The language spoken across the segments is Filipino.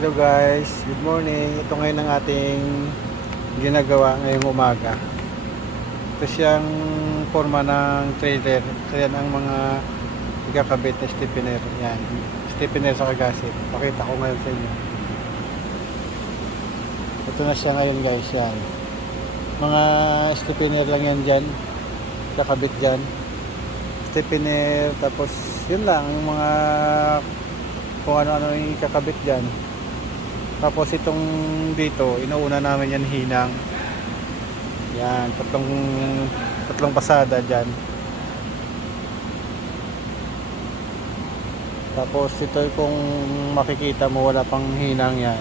Hello guys, good morning. Ito ngayon ang ating ginagawa ngayong umaga. Ito siyang forma ng trailer. Ito yan ang mga ikakabit na stiffener. Yan, stiffener sa kagasit. Pakita ko ngayon sa inyo. Ito na siya ngayon guys, yan. Mga stiffener lang yan dyan. Ikakabit dyan. Stiffener, tapos yun lang, yung mga kung ano-ano yung ikakabit dyan. Tapos itong dito, inuuna namin yan hinang. Yan, tatlong pasada dyan. Tapos ito kung makikita mo wala pang hinang yan.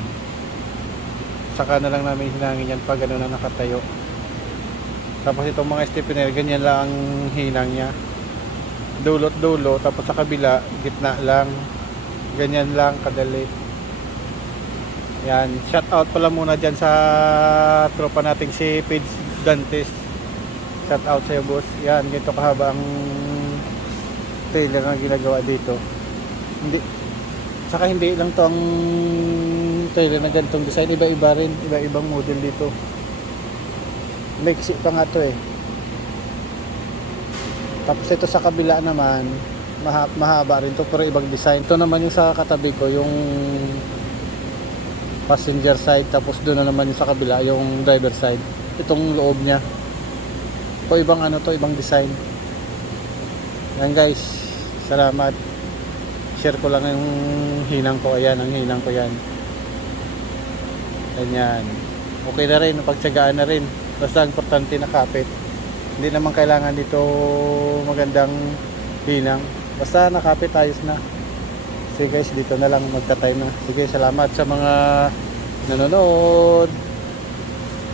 Saka na lang namin hinangin yan pag ano na nakatayo. Tapos itong mga stiffener, ganyan lang ang hinang niya. Dulot dulo, tapos sa kabila, gitna lang. Ganyan lang kadali. Yan, shout out pala muna dyan sa tropa nating si Page Dantes. Shout out sa iyo boss. Yan, ganito kahaba ang trailer na ginagawa dito. Hindi lang to ang trailer na ganitong design, iba-iba rin, iba-ibang model dito. Mixi pa nga to eh. Tapos ito sa kabila naman, mahaba rin to pero ibang design. Ito naman yung sa katabi ko, yung passenger side, tapos doon na naman yung sa kabila yung driver side. Itong loob niya o ibang ano to, ibang design. Yan guys, salamat. Share ko lang yung hinang ko. Ayan, ang hinang ko yan. Ganyan, okay na rin, pagtsagaan na rin. Basta importante na kapit. Hindi naman kailangan dito magandang hinang, basta nakapit, ayos na. Sige guys, dito na lang magta-time na. Sige, salamat sa mga nanonood.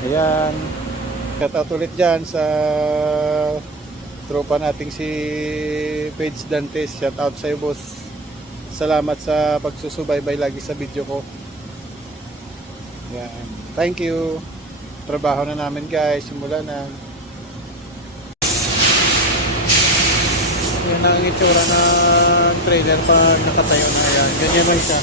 Ayan, shout out ulit dyan sa tropa nating si Page Dantes. Shout out sa iyo boss. Salamat sa pagsusubaybay lagi sa video ko. Ayan, thank you. Trabaho na namin guys, simula na. Yan ang itsura ng trailer pag nakatayo na. Yan, ganyan lang siya.